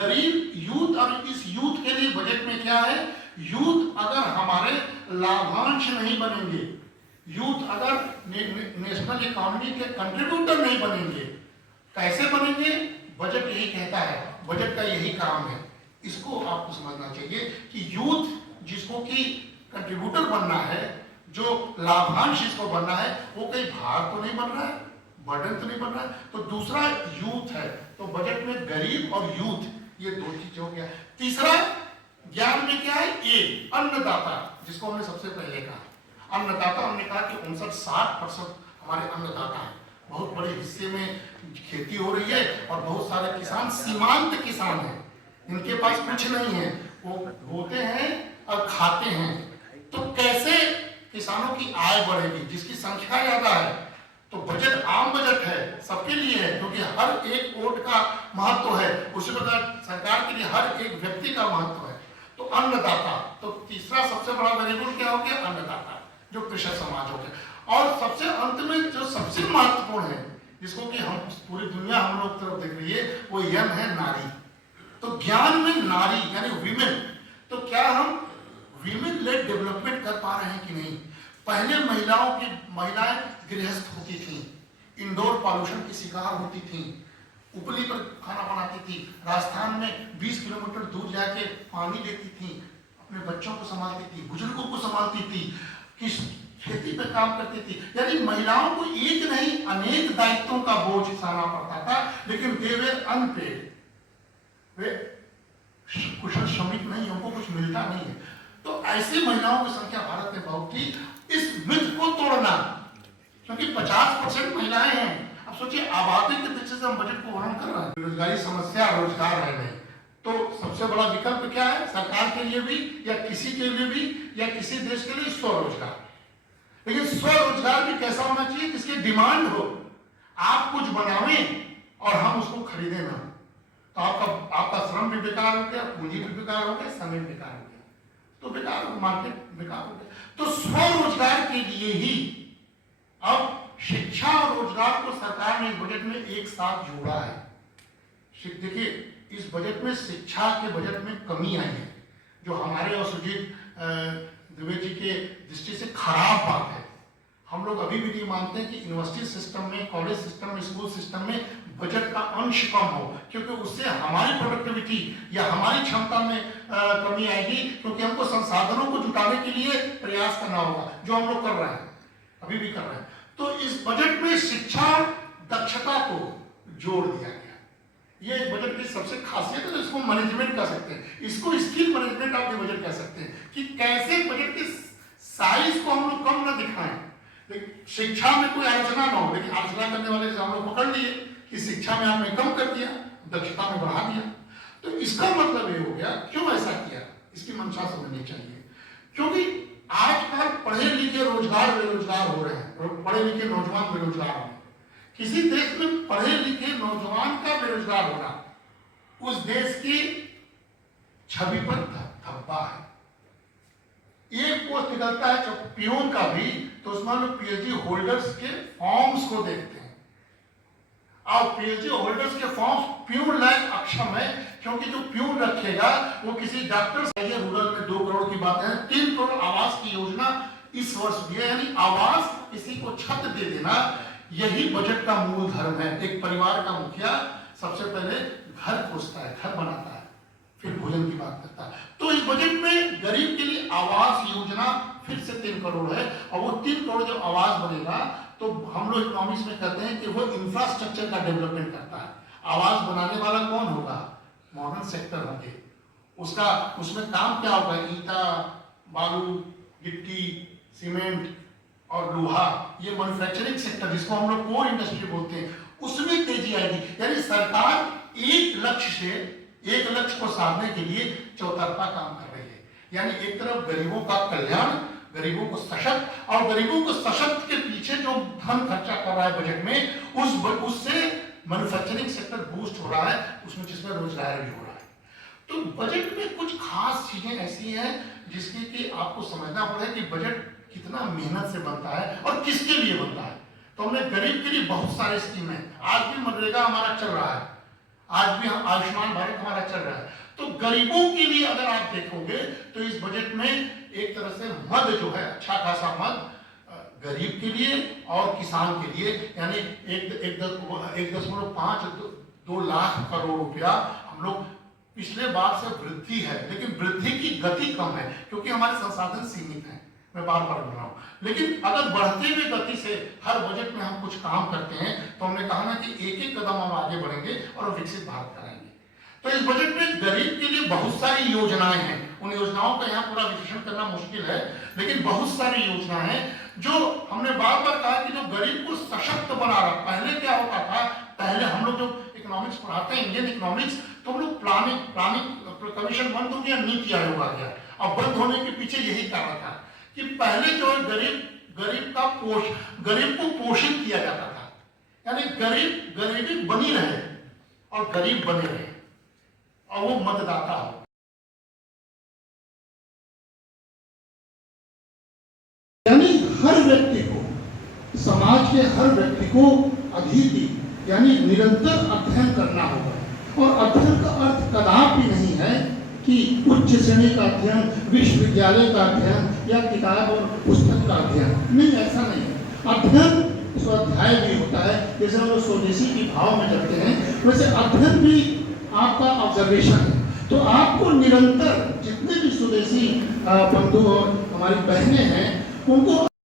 गरीब यूथ, और इस यूथ के लिए बजट में क्या है, यूथ अगर हमारे लाभांश नहीं बनेंगे, यूथ अगर नेशनल इकोनॉमी के कंट्रीब्यूटर नहीं बनेंगे, कैसे बनेंगे? बजट यही कहता है, बजट का यही काम है। इसको आपको समझना चाहिए कि यूथ जिसको कि कंट्रीब्यूटर बनना है, जो लाभांश इसको बनना है, वो कहीं भार तो नहीं बन रहा है, बर्डन तो नहीं बन रहा है। तो दूसरा यूथ है, तो बजट में गरीब और यूथ ये दो चीजें हो गया। तीसरा ज्ञान में क्या है, ए अन्नदाता, जिसको हमने सबसे पहले कहा अन्नदाता। हमने कहा कि 59-60% हमारे अन्नदाता हैं। बहुत बड़े हिस्से में खेती हो रही है और बहुत सारे किसान सीमांत किसान हैं, इनके पास कुछ नहीं है, वो बोते हैं और खाते हैं। तो कैसे किसानों की आय बढ़ेगी? जिसकी संख्या ज्यादा है, तो बजट आम बजट है, सबके लिए है, क्योंकि हर एक वोट का महत्व है, उसी प्रकार सरकार के लिए हर एक व्यक्ति का महत्व है। तो अन्नदाता, तो तीसरा सबसे बड़ा वेरिएबल क्या हो गया? अन्नदाता, जो कृषक समाज हो गया। और सबसे अंत में जो सबसे महत्वपूर्ण है, जिसको कि हम पूरी दुनिया हम लोग तरफ देख रही है, वो यह है नारी। तो ज्ञान में नारी यानी विमेन, तो क्या हम विमेन लेड डेवलपमेंट कर पा रहे हैं कि नहीं? पहले महिलाएं गृहस्थ होती थी, इंडोर पॉल्यूशन की शिकार होती थी, उपली पर खाना बनाती थी, राजस्थान में 20 किलोमीटर दूर जाके पानी लेती थी, अपने बच्चों को संभालती थी, बुजुर्गों को संभालती थी, किस खेती पे काम करती थी। यानी महिलाओं को एक नहीं अनेक दायित्वों का बोझ उठाना पड़ता था, लेकिन दे वे अनपेड, वे कुशल श्रमिक नहीं, उनको कुछ मिलता नहीं है। तो ऐसी महिलाओं की संख्या भारत में बहुत थी। इस मिथ को तोड़ना, क्योंकि 50% महिलाएं हैं। अब सोचिए आबादी के दृष्टि से हम बजट को वर्णन कर रहे हैं। बेरोजगारी समस्या, रोजगार है नहीं, तो सबसे बड़ा विकल्प क्या है सरकार के लिए भी, या किसी के लिए भी, या किसी देश के लिए? स्वरोजगार। लेकिन स्वरोजगार भी कैसा होना चाहिए? जिसकी डिमांड हो, आप कुछ बनावें और हम उसको खरीदें ना। तो आपका श्रम भी बेकार हो गया, पूंजी भी बेकार हो गया, समय बेकार हो गया, तो बेकार हो, मार्केट बेकार हो गया। तो स्वरोजगार के लिए ही अब शिक्षा और रोजगार को सरकार ने इस बजट में एक साथ जोड़ा है। देखिए इस बजट में शिक्षा के बजट में कमी आई है, जो हमारे और सुजीत दुबे जी के दृष्टि से खराब बात है। हम लोग अभी भी नहीं मानते कि यूनिवर्सिटी सिस्टम में, कॉलेज सिस्टम में, स्कूल सिस्टम में बजट का अंश कम हो, क्योंकि उससे हमारी प्रोडक्टिविटी या हमारी क्षमता में कमी आएगी, क्योंकि हमको संसाधनों को जुटाने के लिए प्रयास करना होगा, जो हम लोग कर रहे हैं, अभी भी कर रहे हैं। तो इस बजट में शिक्षा दक्षता को जोड़ दिया गया। ये एक बजट की सबसे खासियत है, तो इसको मैनेजमेंट कह सकते हैं, इसको skill management of the budget कह सकते हैं, कि कैसे बजट के साइज को हम लोग कम ना दिखाएं, लेकिन शिक्षा में कोई आलोचना ना हो, लेकिन आलोचना करने वाले से हम लोग पकड़ लिए कि शिक्षा में आपने कम कर दिया, दक्षता में बढ़ा दिया। तो इसका मतलब ये हो गया, क्यों ऐसा किया, इसकी मंशा समझनी चाहिए। क्योंकि आजकल पढ़े लिखे रोजगार बेरोजगार हो रहे हैं, पढ़े लिखे नौजवान बेरोजगार हो रहे हैं। किसी देश में पढ़े लिखे नौजवान का बेरोजगार होना उस देश की छवि पर धब्बा है। एक पोस्ट निकलता है जो पियून का भी, तो उसमें लोग पीएचडी होल्डर्स के फॉर्म्स को देखते हैं, और पीएचडी होल्डर्स के फॉर्म्स प्यून लायक अक्षम है, क्योंकि जो प्यून रखेगा वो किसी डॉक्टर से। रूरल में 2 करोड़ की बात है, 3 करोड़ आवास की योजना इस वर्ष भी है, यानी आवास, किसी को छत दे देना, यही बजट का मूल धर्म है। एक परिवार का मुखिया सबसे पहले घर खोजता है, घर बनाता है, फिर भोजन की बात करता है। तो इस बजट में गरीब के लिए आवास योजना फिर से 3 करोड़ है, और वो 3 करोड़ जब आवास बनेगा तो हम लोग इकोनॉमिक्स में कहते हैं कि वो इंफ्रास्ट्रक्चर का डेवलपमेंट करता है। आवास बनाने वाला कौन होगा? मॉडर्न सेक्टर होंगे, उसमें काम क्या होगा? ईंटा, बालू, गिट्टी, सीमेंट और लोहा, ये मैन्युफैक्चरिंग सेक्टर जिसको हम लोग कोर इंडस्ट्री बोलते हैं, उसमें तेजी आएगी। यानी सरकार एक लक्ष्य को साधने के लिए चौतरफा काम कर रही है। यानी एक तरफ गरीबों का कल्याण, गरीबों को सशक्त, और गरीबों को सशक्त के पीछे जो धन खर्चा कर रहा है बजट में, उससे मैन्युफैक्चरिंग सेक्टर बूस्ट हो रहा है, उसमें जिसमें रोजगार भी हो रहा है। तो बजट में कुछ खास चीजें ऐसी हैं जिसकी कि आपको समझना पड़ेगा कि बजट कितना मेहनत से बनता है और किसके लिए बनता है। तो हमने गरीब के लिए बहुत सारे स्कीम है, आज भी मनरेगा हमारा चल रहा है, आज भी हम आयुष्मान भारत हमारा चल रहा है। तो गरीबों के लिए अगर आप देखोगे तो इस बजट में एक तरह से मद जो है, अच्छा खासा मद गरीब के लिए और किसान के लिए, यानी 1.5-2 लाख करोड़ रुपया हम लोग पिछले बार से वृद्धि है, लेकिन वृद्धि की गति कम है क्योंकि हमारे संसाधन सीमित हैं। मैं बार बार बोल रहा हूँ, लेकिन अगर बढ़ते हुए गति से हर बजट में हम कुछ काम करते हैं तो हमने कहा ना कि एक एक कदम हम आगे बढ़ेंगे और विकसित भारत कराएंगे। तो इस बजट में गरीब के लिए बहुत सारी योजनाएं हैं। उन योजनाओं का यहाँ पूरा विश्लेषण करना मुश्किल है, लेकिन बहुत सारी योजनाएं हैं जो हमने बार बार कहा कि जो गरीब को सशक्त बना रहा। पहले क्या होता था, पहले हम लोग जो इकोनॉमिक्स पढ़ाते हैं, इंडियन इकोनॉमिक्स, तो हम लोग प्लानिंग कमीशन बंद हो गया, नीति आयोग आ गया। अब बंद होने के पीछे यही कारण था कि पहले जो है गरीब को पोषित किया जाता था, यानी गरीबी बनी रहे और गरीब बने रहे और वो मतदाता हो। यानी हर व्यक्ति को, समाज के हर व्यक्ति को अधीति यानी निरंतर अध्ययन करना होगा। और अध्ययन का अर्थ कदापि नहीं है कि उच्च श्रेणी का अध्ययन, विश्वविद्यालय का अध्ययन या किताब और पुस्तक का अध्ययन, नहीं, ऐसा नहीं है। अध्ययन स्वाध्याय भी होता है, जैसे हम लोग स्वदेशी की भाव में करते हैं, वैसे अध्ययन भी आपका ऑब्जर्वेशन है। तो आपको निरंतर जितने भी स्वदेशी बंधु और हमारी बहनें हैं उनको